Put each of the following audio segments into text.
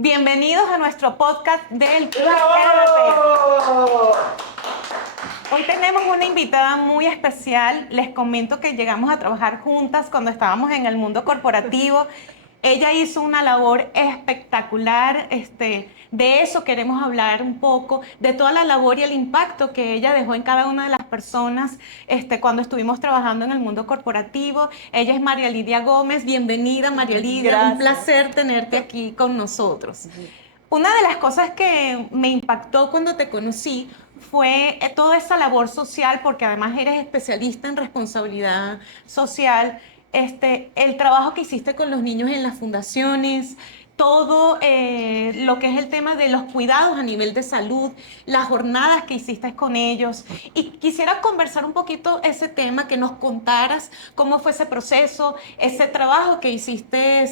Bienvenidos a nuestro podcast del Club ¡Bravo! RP. Hoy tenemos una invitada muy especial. Les comento que llegamos a trabajar juntas cuando estábamos en el mundo corporativo. Ella hizo una labor espectacular. De eso queremos hablar un poco, de toda la labor y el impacto que ella dejó en cada una de las personas cuando estuvimos trabajando en el mundo corporativo. Ella es María Lidia Gómez. Bienvenida, María Lidia. Gracias. Un placer tenerte aquí con nosotros. Una de las cosas que me impactó cuando te conocí fue toda esa labor social, porque además eres especialista en responsabilidad social, el trabajo que hiciste con los niños en las fundaciones, todo lo que es el tema de los cuidados a nivel de salud, las jornadas que hiciste con ellos. Y quisiera conversar un poquito ese tema, que nos contaras cómo fue ese proceso, ese trabajo que hiciste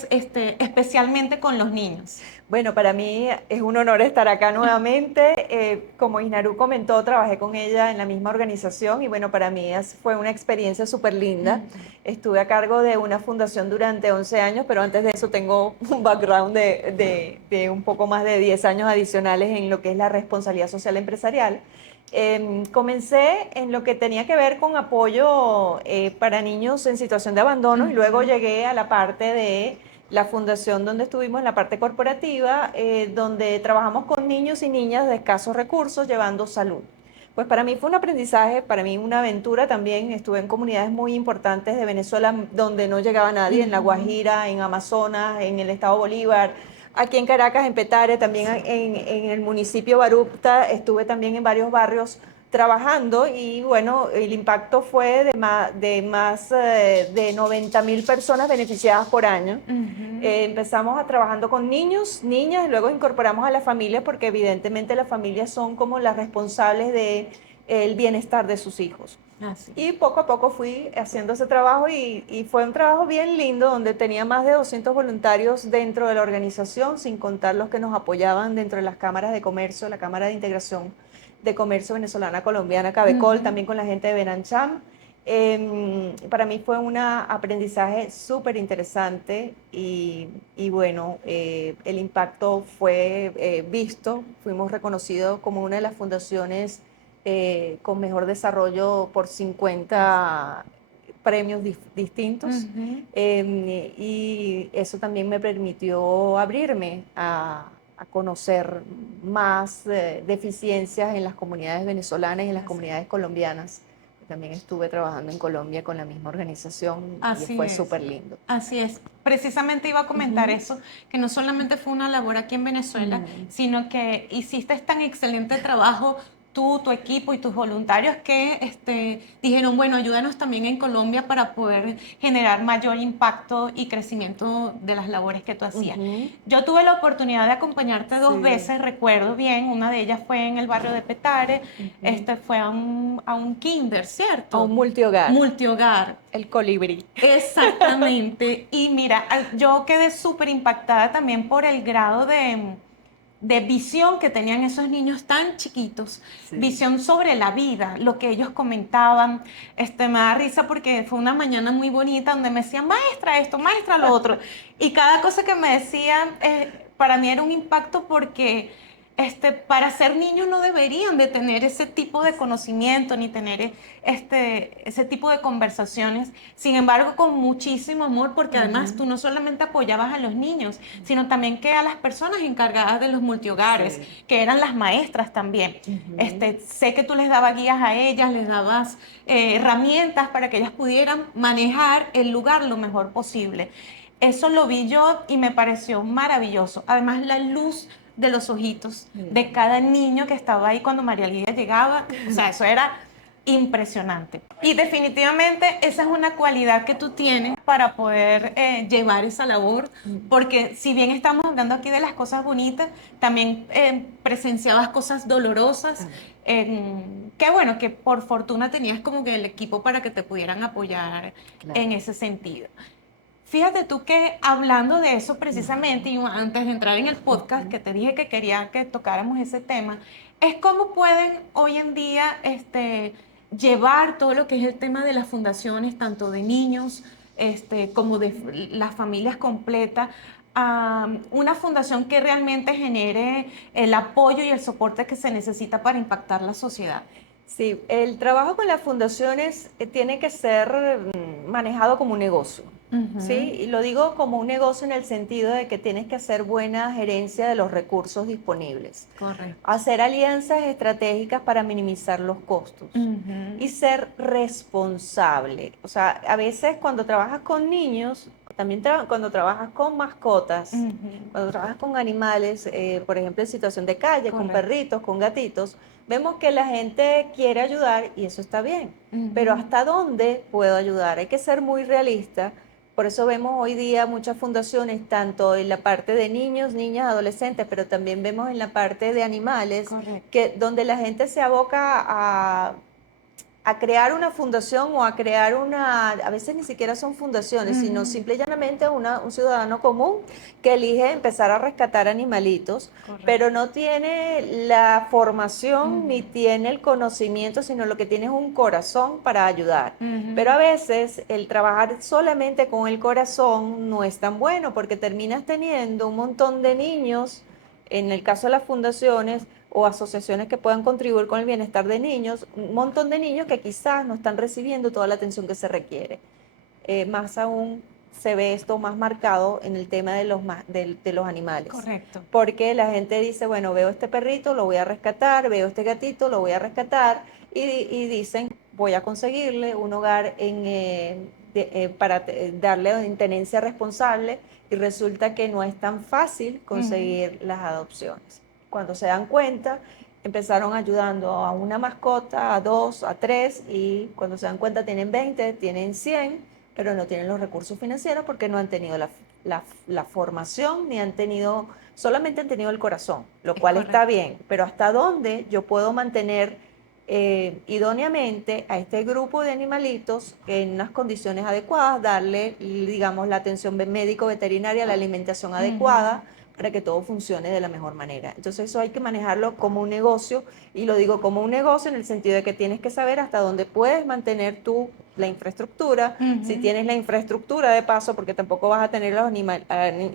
especialmente con los niños. Bueno, para mí es un honor estar acá nuevamente. Como Isnaru comentó, trabajé con ella en la misma organización y bueno, para mí fue una experiencia súper linda. Estuve a cargo de una fundación durante 11 años, pero antes de eso tengo un background de un poco más de 10 años adicionales en lo que es la responsabilidad social empresarial. Comencé en lo que tenía que ver con apoyo para niños en situación de abandono y luego llegué a la parte de la fundación donde estuvimos en la parte corporativa, donde trabajamos con niños y niñas de escasos recursos llevando salud. Pues para mí fue un aprendizaje, para mí una aventura también. Estuve en comunidades muy importantes de Venezuela donde no llegaba nadie, en La Guajira, en Amazonas, en el estado Bolívar, aquí en Caracas, en Petare, también en el municipio Barupta, estuve también en varios barrios trabajando y bueno, el impacto fue de más de 90.000 personas beneficiadas por año. Empezamos trabajando con niños, niñas, y luego incorporamos a las familias porque evidentemente las familias son como las responsables del bienestar de sus hijos. Así. Y poco a poco fui haciendo ese trabajo y fue un trabajo bien lindo donde tenía más de 200 voluntarios dentro de la organización, sin contar los que nos apoyaban dentro de las cámaras de comercio, la Cámara de Integración de Comercio Venezolana Colombiana, Cabecol, también con la gente de Benancham. Para mí fue un aprendizaje súper interesante y bueno, el impacto fue visto, fuimos reconocidos como una de las fundaciones con mejor desarrollo por 50 premios distintos. Y eso también me permitió abrirme a conocer más deficiencias en las comunidades venezolanas y en las comunidades colombianas. También estuve trabajando en Colombia con la misma organización y fue súper lindo. Así es. Precisamente iba a comentar eso, que no solamente fue una labor aquí en Venezuela, sino que hiciste tan excelente trabajo tú, tu equipo y tus voluntarios que dijeron, bueno, ayúdanos también en Colombia para poder generar mayor impacto y crecimiento de las labores que tú hacías. Yo tuve la oportunidad de acompañarte dos veces, recuerdo bien, una de ellas fue en el barrio de Petare, fue a un kinder, ¿cierto? A un multihogar. Multihogar. El colibrí. Exactamente. Y mira, yo quedé súper impactada también por el grado de visión que tenían esos niños tan chiquitos, visión sobre la vida, lo que ellos comentaban. Me da risa porque fue una mañana muy bonita donde me decían, maestra esto, maestra lo otro. Y cada cosa que me decían, para mí era un impacto porque para ser niños no deberían de tener ese tipo de conocimiento ni tener ese tipo de conversaciones. Sin embargo, con muchísimo amor, porque además tú no solamente apoyabas a los niños, sino también que a las personas encargadas de los multihogares, que eran las maestras también. Sé que tú les dabas guías a ellas, les dabas herramientas para que ellas pudieran manejar el lugar lo mejor posible. Eso lo vi yo y me pareció maravilloso. Además, la luz de los ojitos de cada niño que estaba ahí cuando María Lidia llegaba, o sea, eso era impresionante. Y definitivamente esa es una cualidad que tú tienes para poder llevar esa labor, porque si bien estamos hablando aquí de las cosas bonitas, también presenciabas cosas dolorosas. Qué bueno que por fortuna tenías como que el equipo para que te pudieran apoyar en ese sentido. Fíjate tú que hablando de eso precisamente, y antes de entrar en el podcast, que te dije que quería que tocáramos ese tema, es cómo pueden hoy en día llevar todo lo que es el tema de las fundaciones, tanto de niños como de las familias completas, una fundación que realmente genere el apoyo y el soporte que se necesita para impactar la sociedad. Sí, el trabajo con las fundaciones tiene que ser manejado como un negocio, ¿sí? Y lo digo como un negocio en el sentido de que tienes que hacer buena gerencia de los recursos disponibles. Correcto. Hacer alianzas estratégicas para minimizar los costos y ser responsable. O sea, a veces cuando trabajas con niños, también cuando trabajas con mascotas, cuando trabajas con animales, por ejemplo, en situación de calle, con Correcto. perritos, con gatitos, vemos que la gente quiere ayudar y eso está bien, pero ¿hasta dónde puedo ayudar? Hay que ser muy realista. Por eso vemos hoy día muchas fundaciones, tanto en la parte de niños, niñas, adolescentes, pero también vemos en la parte de animales, Correcto. donde la gente se aboca a crear una fundación o a crear a veces ni siquiera son fundaciones, sino simple y llanamente un ciudadano común que elige empezar a rescatar animalitos, pero no tiene la formación ni tiene el conocimiento, sino lo que tiene es un corazón para ayudar. Pero a veces el trabajar solamente con el corazón no es tan bueno porque terminas teniendo un montón de niños, en el caso de las fundaciones, o asociaciones que puedan contribuir con el bienestar de niños, un montón de niños que quizás no están recibiendo toda la atención que se requiere. Más aún se ve esto más marcado en el tema de los animales. Correcto. Porque la gente dice, bueno, veo este perrito, lo voy a rescatar, veo este gatito, lo voy a rescatar, y dicen, voy a conseguirle un hogar para darle en tenencia responsable, y resulta que no es tan fácil conseguir las adopciones. Cuando se dan cuenta, empezaron ayudando a una mascota, a dos, a tres, y cuando se dan cuenta tienen 20, tienen 100, pero no tienen los recursos financieros porque no han tenido la formación, ni han tenido, solamente han tenido el corazón, lo cual está bien, pero ¿hasta dónde yo puedo mantener idóneamente a este grupo de animalitos en unas condiciones adecuadas, darle, digamos, la atención médico-veterinaria, la alimentación adecuada, para que todo funcione de la mejor manera? Entonces eso hay que manejarlo como un negocio, y lo digo como un negocio en el sentido de que tienes que saber hasta dónde puedes mantener tú la infraestructura, si tienes la infraestructura de paso, porque tampoco vas a tener los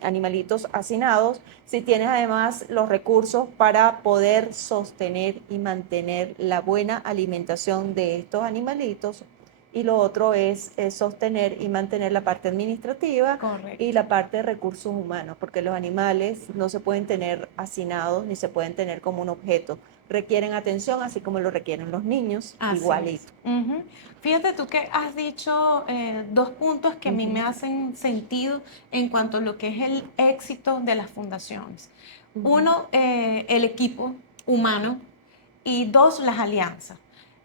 animalitos hacinados, si tienes además los recursos para poder sostener y mantener la buena alimentación de estos animalitos. Y lo otro es sostener y mantener la parte administrativa. Correcto. Y la parte de recursos humanos, porque los animales no se pueden tener hacinados ni se pueden tener como un objeto. Requieren atención, así como lo requieren los niños, igualito. Fíjate tú que has dicho dos puntos que a mí me hacen sentido en cuanto a lo que es el éxito de las fundaciones. Uno, el equipo humano, y dos, las alianzas.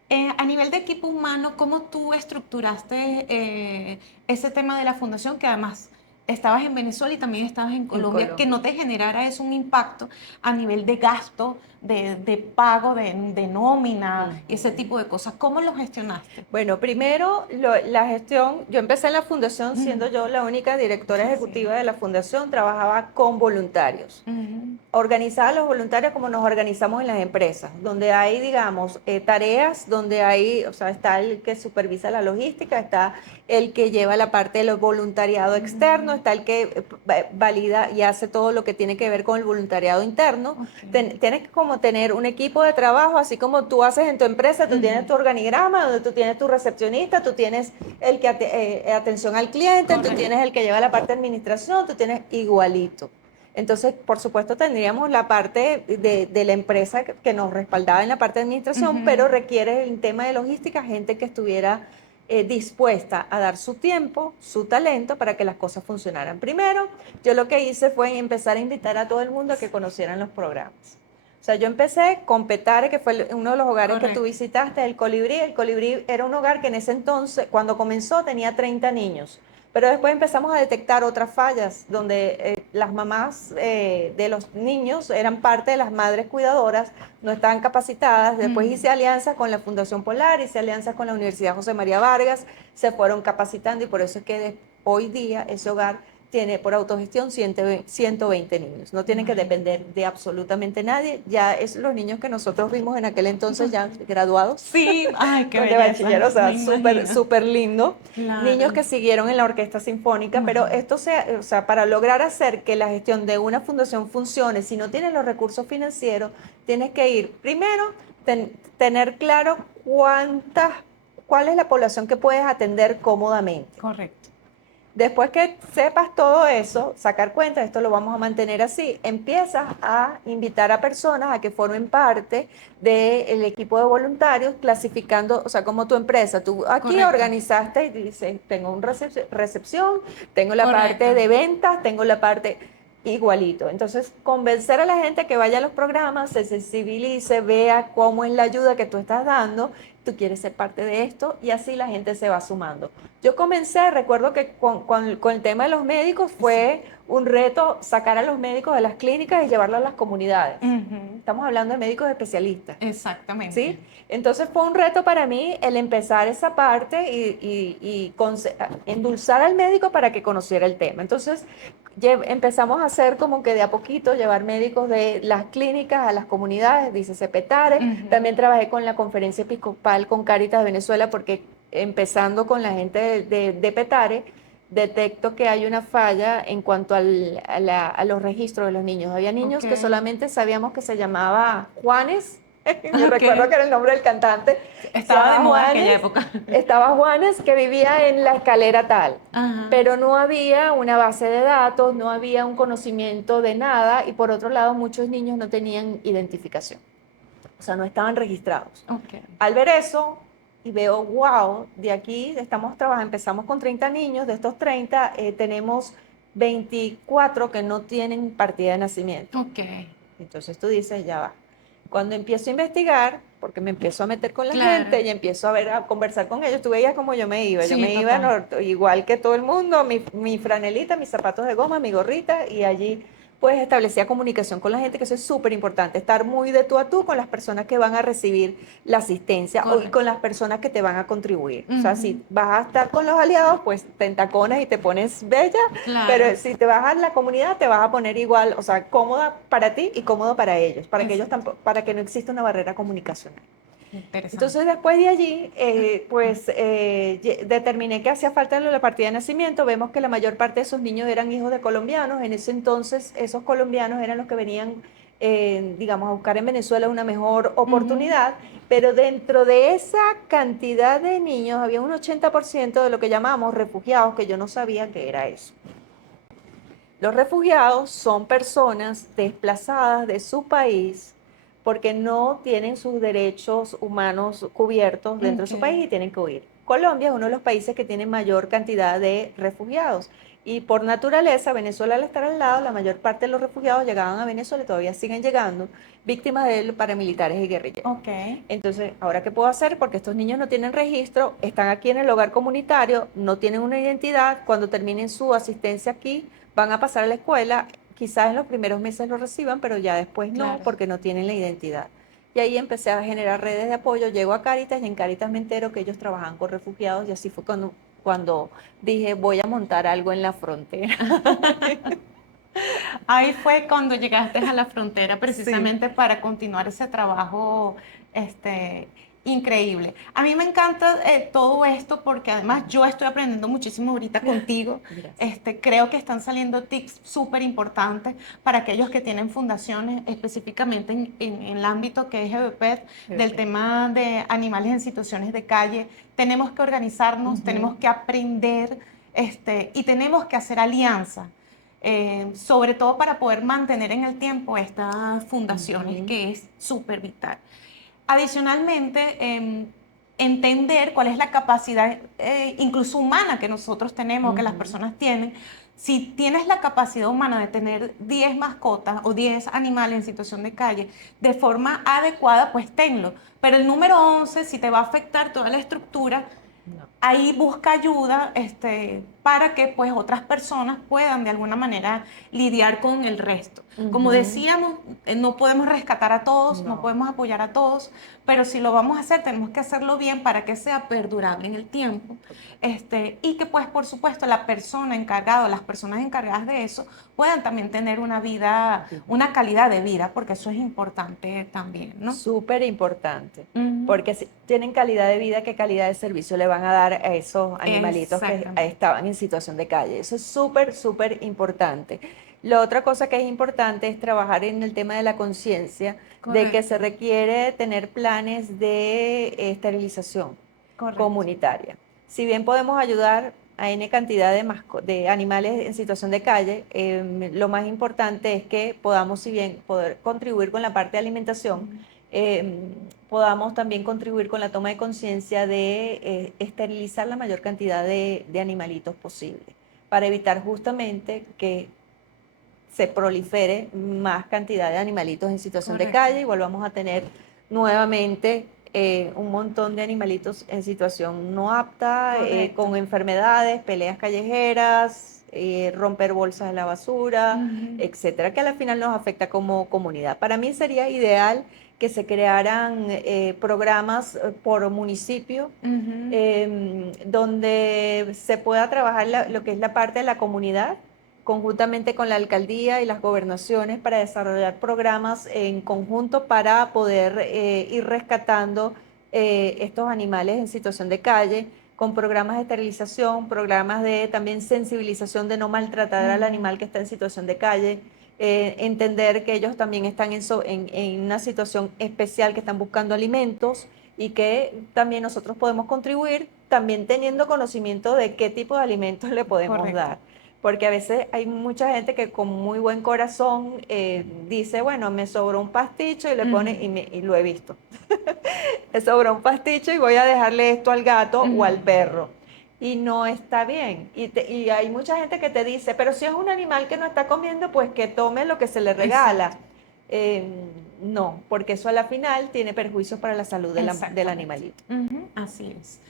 A nivel de equipo humano, ¿cómo tú estructuraste ese tema de la fundación, que además estabas en Venezuela y también estabas en Colombia, que no te generara eso un impacto a nivel de gasto, de pago, de nómina, y ese tipo de cosas? ¿Cómo lo gestionaste? Bueno, primero la gestión, yo empecé en la fundación siendo yo la única directora ejecutiva de la fundación, trabajaba con voluntarios. Organizaba a los voluntarios como nos organizamos en las empresas, donde hay, digamos, tareas, donde hay, o sea, está el que supervisa la logística, está el que lleva la parte del voluntariado externo, está el que valida y hace todo lo que tiene que ver con el voluntariado interno. Tienes que como tener un equipo de trabajo, así como tú haces en tu empresa, tú tienes tu organigrama, donde tú tienes tu recepcionista, tú tienes el que atención al cliente, tú tienes el que lleva la parte de administración, tú tienes igualito. Entonces, por supuesto, tendríamos la parte de la empresa que nos respaldaba en la parte de administración, pero requiere el tema de logística, gente que estuviera dispuesta a dar su tiempo, su talento para que las cosas funcionaran. Primero, yo lo que hice fue empezar a invitar a todo el mundo a que conocieran los programas. O sea, yo empecé con Petare, que fue uno de los hogares que tú visitaste, el Colibrí. El Colibrí era un hogar que en ese entonces, cuando comenzó, tenía 30 niños. Pero después empezamos a detectar otras fallas, donde las mamás de los niños eran parte de las madres cuidadoras, no estaban capacitadas. Después hice alianzas con la Fundación Polar, hice alianzas con la Universidad José María Vargas, se fueron capacitando, y por eso es que hoy día ese hogar tiene por autogestión 120 niños. No tienen que depender de absolutamente nadie. Ya es los niños que nosotros vimos en aquel entonces ya graduados. Sí, ay, qué De belleza. bachiller, o sea, Me súper, imagino. súper lindo. Niños Claro. que siguieron en la orquesta sinfónica, pero esto o sea, para lograr hacer que la gestión de una fundación funcione, si no tienes los recursos financieros, tienes que ir primero, tener claro cuál es la población que puedes atender cómodamente. Correcto. Después que sepas todo eso, sacar cuentas, esto lo vamos a mantener así, empiezas a invitar a personas a que formen parte del equipo de voluntarios, clasificando, o sea, como tu empresa. Tú aquí Correcto. organizaste y dices, tengo un recepción, tengo la parte Correcto. de ventas, tengo la parte igualito. Entonces, convencer a la gente que vaya a los programas, se sensibilice, vea cómo es la ayuda que tú estás dando, tú quieres ser parte de esto y así la gente se va sumando. Yo comencé, recuerdo que con el tema de los médicos fue un reto sacar a los médicos de las clínicas y llevarlos a las comunidades. Ujú. Estamos hablando de médicos especialistas, Exactamente. ¿sí? Entonces fue un reto para mí el empezar esa parte y endulzar al médico para que conociera el tema. Entonces empezamos a hacer como que de a poquito llevar médicos de las clínicas a las comunidades, dice Petare. Ujú. También trabajé con la Conferencia Episcopal con Cáritas de Venezuela porque empezando con la gente de Petare, detecto que hay una falla en cuanto a los registros de los niños. Había niños Ok. que solamente sabíamos que se llamaba Juanes. Yo Ok. recuerdo que era el nombre del cantante. Se Estaba de llamaba moda aquella Juanes. época. Estaba Juanes que vivía en la escalera tal. Ajá. Pero no había una base de datos, no había un conocimiento de nada y por otro lado muchos niños no tenían identificación, o sea, no estaban registrados. Ok. Al ver eso y veo, wow, de aquí estamos trabajando, empezamos con 30 niños, de estos 30 tenemos 24 que no tienen partida de nacimiento. Ok. Entonces tú dices, ya va. Cuando empiezo a investigar, porque me empiezo a meter con la Claro. gente y empiezo a ver, a conversar con ellos, tú veías cómo yo me iba. Yo Sí, me iba total. igual que todo el mundo, mi franelita, mis zapatos de goma, mi gorrita, y allí pues establecía comunicación con la gente, que eso es súper importante, estar muy de tú a tú con las personas que van a recibir la asistencia y con Correcto. las personas que te van a contribuir. O sea, Ujú. si vas a estar con los aliados, pues te entaconas y te pones bella, Claro. pero si te vas a la comunidad, te vas a poner igual, o sea, cómoda para ti y cómodo para ellos, para que ellos Exacto. tampoco, para que no exista una barrera comunicacional. Interesante. Entonces, después de allí, determiné que hacía falta la partida de nacimiento. Vemos que la mayor parte de esos niños eran hijos de colombianos. En ese entonces, esos colombianos eran los que venían, digamos, a buscar en Venezuela una mejor Ujú. oportunidad. Pero dentro de esa cantidad de niños había un 80% de lo que llamamos refugiados, que yo no sabía que era eso. Los refugiados son personas desplazadas de su país porque no tienen sus derechos humanos cubiertos dentro de Ok. su país y tienen que huir. Colombia es uno de los países que tiene mayor cantidad de refugiados y por naturaleza, Venezuela al estar al lado, la mayor parte de los refugiados llegaban a Venezuela y todavía siguen llegando, víctimas de los paramilitares y guerrilleros. Ok. Entonces, ¿ahora qué puedo hacer? Porque estos niños no tienen registro, están aquí en el hogar comunitario, no tienen una identidad, cuando terminen su asistencia aquí, van a pasar a la escuela, quizás en los primeros meses lo reciban, pero ya después no, Claro. porque no tienen la identidad. Y ahí empecé a generar redes de apoyo, llego a Cáritas y en Cáritas me entero que ellos trabajan con refugiados y así fue cuando dije, voy a montar algo en la frontera. Ahí fue cuando llegaste a la frontera Sí. precisamente para continuar ese trabajo increíble. A mí me encanta todo esto porque además yo estoy aprendiendo muchísimo ahorita contigo. Gracias. Creo que están saliendo tips súper importantes para aquellos que tienen fundaciones, específicamente en el ámbito que es EBPET, del Perfecto. tema de animales en situaciones de calle. Tenemos que organizarnos, Ujú. tenemos que aprender y tenemos que hacer alianzas sobre todo para poder mantener en el tiempo estas fundaciones, Ujú. que es súper vital. Adicionalmente, entender cuál es la capacidad, incluso humana, que nosotros tenemos, que las Ujú. personas tienen. Si tienes la capacidad humana de tener 10 mascotas o 10 animales en situación de calle de forma adecuada, pues tenlo. Pero el número 11, si te va a afectar toda la estructura, No. ahí busca ayuda, para que pues otras personas puedan de alguna manera lidiar con el resto. Como Ujú. decíamos, no podemos rescatar a todos, no No, podemos apoyar a todos, pero si lo vamos a hacer, tenemos que hacerlo bien para que sea perdurable en el tiempo. total. Y que pues por supuesto la persona encargada, las personas encargadas de eso puedan también tener una vida, Digna. una calidad de vida, porque eso es importante también, ¿no? Súper importante, Ujú. porque si tienen calidad de vida, ¿qué calidad de servicio le van a dar a esos animalitos que Exactamente, estaban en situación de calle? Eso es súper, súper importante. La otra cosa que es importante es trabajar en el tema de la conciencia, de que se correcto, requiere tener planes de esterilización correcto. comunitaria. Si bien podemos ayudar a N cantidad de animales en situación de calle, lo más importante es que podamos, si bien poder contribuir con la parte de alimentación, podamos también contribuir con la toma de conciencia de esterilizar la mayor cantidad de animalitos posible, para evitar justamente que se prolifere más cantidad de animalitos en situación de Correcto. calle y volvamos a tener nuevamente un montón de animalitos en situación no apta, Correcto. con enfermedades, peleas callejeras, romper bolsas de la basura, Ujú, etcétera, que al final nos afecta como comunidad. Para mí sería ideal que se crearan programas por municipio, ujú, donde se pueda trabajar lo que es la parte de la comunidad, conjuntamente con la alcaldía y las gobernaciones, para desarrollar programas en conjunto para poder ir rescatando estos animales en situación de calle, con programas de esterilización, programas de también sensibilización de no maltratar al ujú. animal que está en situación de calle, entender que ellos también están en una situación especial, que están buscando alimentos y que también nosotros podemos contribuir, también teniendo conocimiento de qué tipo de alimentos le podemos Correcto. dar. Porque a veces hay mucha gente que con muy buen corazón dice, bueno, me sobró un pasticho y le pone, Ujú, y lo he visto, me sobró un pasticho y voy a dejarle esto al gato o ujú. al perro. Y no está bien. Y hay mucha gente que te dice, pero si es un animal que no está comiendo, pues que tome lo que se le Exacto, regala. Eh, no, porque eso a la final tiene perjuicios para la salud del exactamente. animalito. Ujú, así es.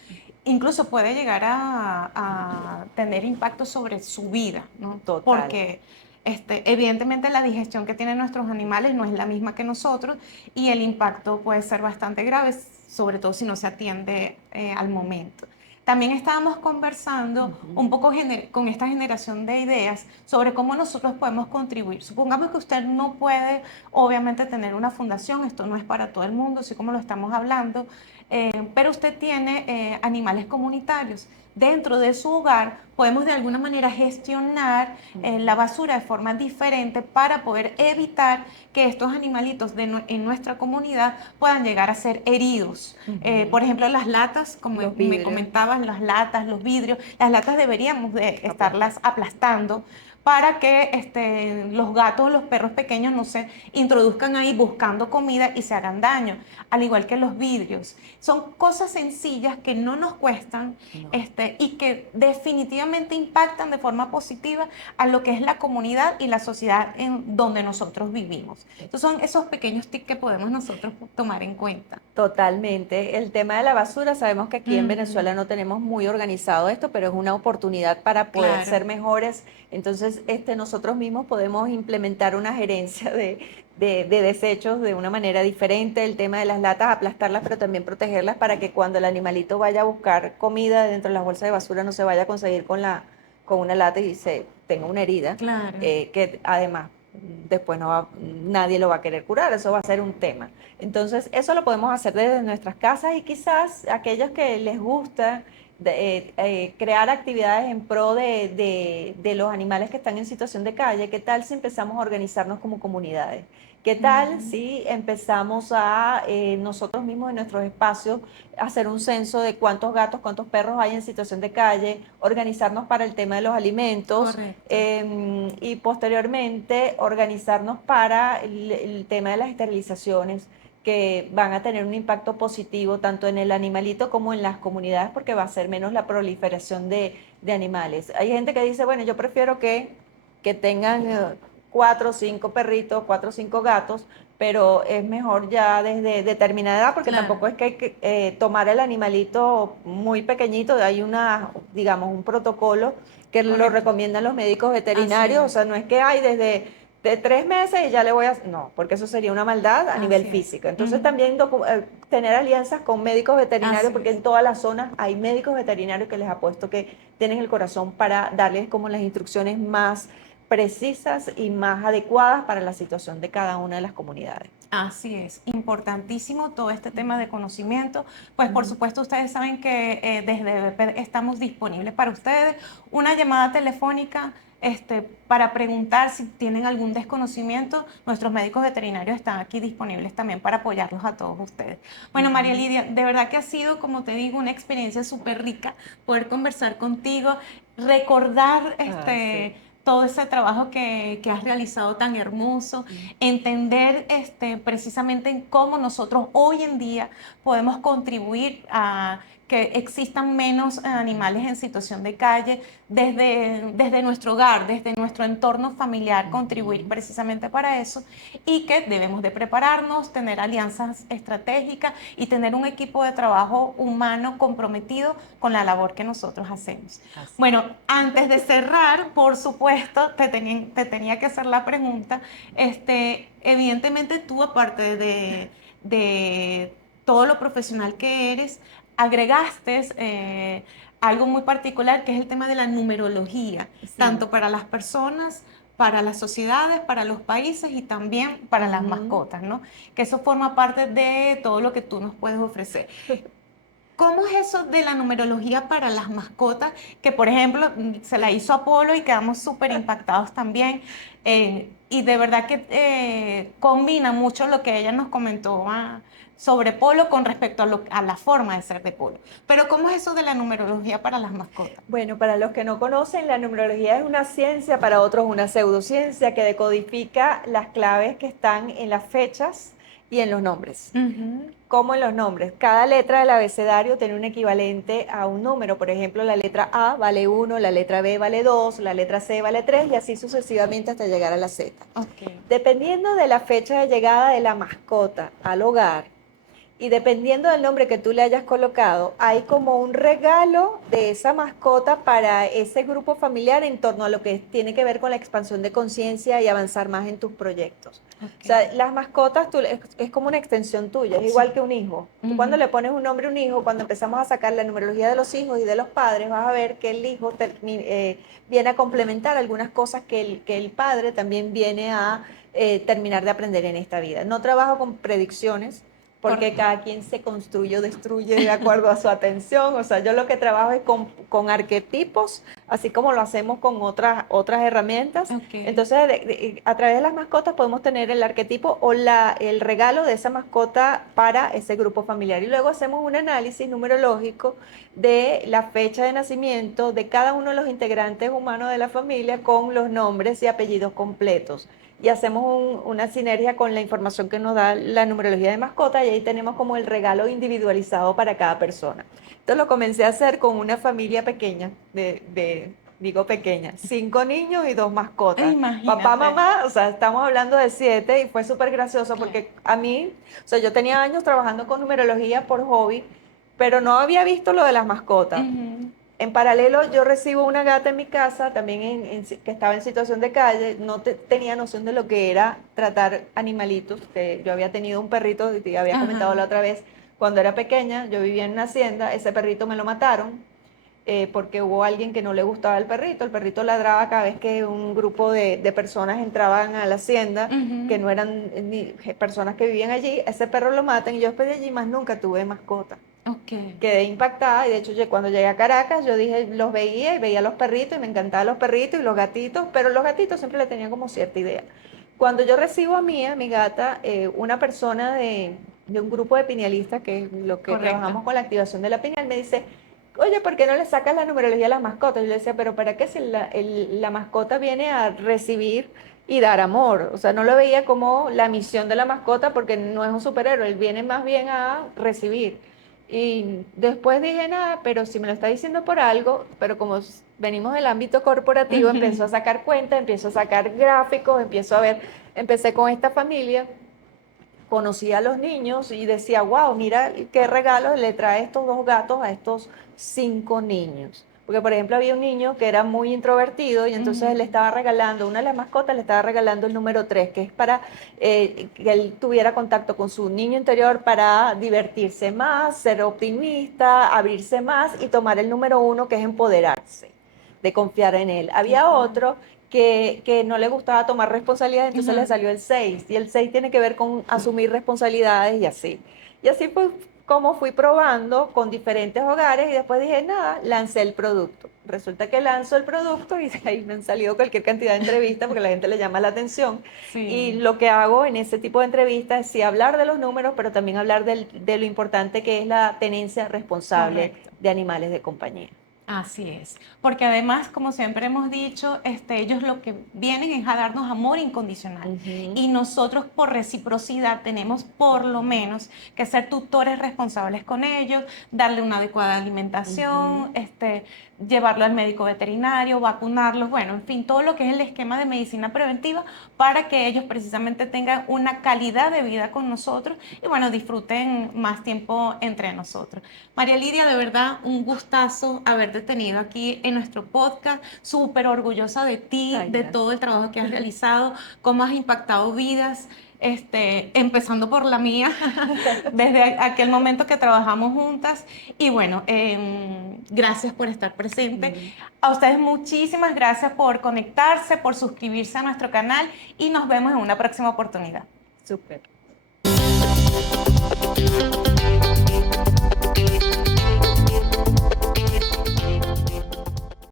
Incluso puede llegar a tener impacto sobre su vida, ¿no? Total. Porque evidentemente la digestión que tienen nuestros animales no es la misma que nosotros y el impacto puede ser bastante grave, sobre todo si no se atiende al momento. También estábamos conversando un Ujú. poco con esta generación de ideas sobre cómo nosotros podemos contribuir. Supongamos que usted no puede, obviamente, tener una fundación, esto no es para todo el mundo, así como lo estamos hablando, pero usted tiene animales comunitarios. Dentro de su hogar podemos de alguna manera gestionar la Ujú. basura de forma diferente para poder evitar que estos animalitos en nuestra comunidad puedan llegar a ser heridos. Ujú. Por ejemplo, las latas, como Los me vidrios, comentaban, las latas, los vidrios, las latas deberíamos de aplastar. estarlas aplastando para que los gatos o los perros pequeños no se introduzcan ahí buscando comida y se hagan daño, al igual que los vidrios. Son cosas sencillas que no nos cuestan No. y que definitivamente impactan de forma positiva a lo que es la comunidad y la sociedad en donde nosotros vivimos. Entonces son esos pequeños tips que podemos nosotros tomar en cuenta. Totalmente. El tema de la basura, sabemos que aquí en Ujú, Venezuela no tenemos muy organizado esto, pero es una oportunidad para poder claro, ser mejores. Entonces, nosotros mismos podemos implementar una gerencia de desechos de una manera diferente. El tema de las latas, aplastarlas, pero también protegerlas para que cuando el animalito vaya a buscar comida dentro de las bolsas de basura no se vaya a conseguir con una lata y se tenga una herida, claro. que además después nadie lo va a querer curar. Eso va a ser un tema. Entonces, eso lo podemos hacer desde nuestras casas, y quizás aquellos que les gusta crear actividades en pro de los animales que están en situación de calle. ¿Qué tal si empezamos a organizarnos como comunidades? ¿Qué tal Ujú, si empezamos a nosotros mismos en nuestros espacios hacer un censo de cuántos gatos, cuántos perros hay en situación de calle, organizarnos para el tema de los alimentos, correcto. y posteriormente organizarnos para el tema de las esterilizaciones, que van a tener un impacto positivo tanto en el animalito como en las comunidades, porque va a ser menos la proliferación de animales? Hay gente que dice, bueno, yo prefiero que tengan 4 o 5 perritos, 4 o 5 gatos, pero es mejor ya desde determinada edad, porque Claro. tampoco es que hay que tomar el animalito muy pequeñito. Hay digamos, un protocolo que lo recomiendan los médicos veterinarios, o sea, no es que hay desde de 3 meses y ya le voy a... No, porque eso sería una maldad a nivel físico. Entonces también tener alianzas con médicos veterinarios, porque en todas las zonas hay médicos veterinarios que les apuesto que tienen el corazón para darles como las instrucciones más precisas y más adecuadas para la situación de cada una de las comunidades. Así es, importantísimo todo este tema de conocimiento. Pues por supuesto ustedes saben que desde BP estamos disponibles para ustedes. Una llamada telefónica para preguntar si tienen algún desconocimiento. Nuestros médicos veterinarios están aquí disponibles también para apoyarlos a todos ustedes. Bueno, María Lidia, de verdad que ha sido, como te digo, una experiencia súper rica poder conversar contigo, recordar Sí. todo ese trabajo que has realizado tan hermoso, entender precisamente en cómo nosotros hoy en día podemos contribuir a que existan menos animales en situación de calle desde nuestro hogar, desde nuestro entorno familiar, contribuir precisamente para eso y que debemos de prepararnos, tener alianzas estratégicas y tener un equipo de trabajo humano comprometido con la labor que nosotros hacemos. Así. Bueno, antes de cerrar, por supuesto, te tenía que hacer la pregunta. Evidentemente tú, aparte de todo lo profesional que eres, agregaste algo muy particular que es el tema de la numerología, tanto para las personas, para las sociedades, para los países y también para las mascotas, ¿no? Que eso forma parte de todo lo que tú nos puedes ofrecer. ¿Cómo es eso de la numerología para las mascotas? Que, por ejemplo, se la hizo Apolo y quedamos súper impactados también. Y de verdad que combina mucho lo que ella nos comentó sobre Polo con respecto a la forma de ser de Polo. Pero ¿cómo es eso de la numerología para las mascotas? Bueno, para los que no conocen, la numerología es una ciencia, para otros una pseudociencia que decodifica las claves que están en las fechas y en los nombres. Como en los nombres, cada letra del abecedario tiene un equivalente a un número. Por ejemplo, la letra A vale 1, la letra B vale 2, la letra C vale 3 y así sucesivamente hasta llegar a la Z. Okay. Dependiendo de la fecha de llegada de la mascota al hogar, y dependiendo del nombre que tú le hayas colocado, hay como un regalo de esa mascota para ese grupo familiar en torno a lo que tiene que ver con la expansión de conciencia y avanzar más en tus proyectos. Okay. O sea, las mascotas es como una extensión tuya, es igual que un hijo. Tú cuando le pones un nombre a un hijo, cuando empezamos a sacar la numerología de los hijos y de los padres, vas a ver que el hijo viene a complementar algunas cosas que el padre también viene a terminar de aprender en esta vida. No trabajo con predicciones, porque cada quien se construye o destruye de acuerdo a su atención. O sea, yo lo que trabajo es con arquetipos, así como lo hacemos con otras herramientas. Okay. Entonces, a través de las mascotas podemos tener el arquetipo o el regalo de esa mascota para ese grupo familiar. Y luego hacemos un análisis numerológico de la fecha de nacimiento de cada uno de los integrantes humanos de la familia con los nombres y apellidos completos. Y hacemos una sinergia con la información que nos da la numerología de mascota y ahí tenemos como el regalo individualizado para cada persona. Entonces lo comencé a hacer con una familia pequeña, digo pequeña, 5 niños y 2 mascotas. Imagínate. Papá, mamá, o sea, estamos hablando de 7 y fue súper gracioso porque a mí, o sea, yo tenía años trabajando con numerología por hobby, pero no había visto lo de las mascotas. En paralelo, yo recibo una gata en mi casa, también que estaba en situación de calle, no tenía noción de lo que era tratar animalitos, que yo había tenido un perrito, y había comentado la otra vez, cuando era pequeña, yo vivía en una hacienda, ese perrito me lo mataron, porque hubo alguien que no le gustaba el perrito ladraba cada vez que un grupo de personas entraban a la hacienda, que no eran ni personas que vivían allí, ese perro lo matan y yo después de allí más nunca tuve mascota. Okay. Quedé impactada y de hecho cuando llegué a Caracas yo dije, los veía y veía los perritos y me encantaban los perritos y los gatitos, pero los gatitos siempre le tenían como cierta idea. Cuando yo recibo a Mía, mi gata, una persona de un grupo de pinealistas, que es lo que trabajamos con la activación de la pineal, me dice, oye, ¿por qué no le sacas la numerología a las mascotas? Yo le decía, pero ¿para qué si la mascota viene a recibir y dar amor? O sea, no lo veía como la misión de la mascota porque no es un superhéroe, él viene más bien a recibir. Y después dije, nada, pero si me lo está diciendo por algo, pero como venimos del ámbito corporativo, empiezo a sacar cuentas, empiezo a sacar gráficos, empecé con esta familia, conocí a los niños y decía, wow, mira qué regalo le trae estos 2 gatos a estos 5 niños. Porque, por ejemplo, había un niño que era muy introvertido y entonces le estaba regalando, una de las mascotas le estaba regalando el número 3, que es para que él tuviera contacto con su niño interior para divertirse más, ser optimista, abrirse más y tomar el número 1, que es empoderarse, de confiar en él. Había otro que no le gustaba tomar responsabilidades, entonces le salió el 6, y el 6 tiene que ver con asumir responsabilidades y así. Y así pues como fui probando con diferentes hogares y después dije, nada, lancé el producto. Resulta que lanzo el producto y de ahí me han salido cualquier cantidad de entrevistas porque a la gente le llama la atención. Y Sí. lo que hago en ese tipo de entrevistas es sí hablar de los números, pero también hablar de lo importante que es la tenencia responsable Correcto. de animales de compañía. Así es, porque además, como siempre hemos dicho, ellos lo que vienen es a darnos amor incondicional Ujú. y nosotros por reciprocidad tenemos por lo menos que ser tutores responsables con ellos, darle una adecuada alimentación, Ujú. llevarlo al médico veterinario, vacunarlos, bueno, en fin, todo lo que es el esquema de medicina preventiva para que ellos precisamente tengan una calidad de vida con nosotros y bueno, disfruten más tiempo entre nosotros. María Lidia, de verdad, un gustazo haberte tenido aquí en nuestro podcast, súper orgullosa de ti, Ay, de gracias. todo el trabajo que has realizado, cómo has impactado vidas, empezando por la mía, desde aquel momento que trabajamos juntas. Y bueno, gracias por estar presente. Mm, A ustedes muchísimas gracias por conectarse, por suscribirse a nuestro canal y nos vemos en una próxima oportunidad. súper.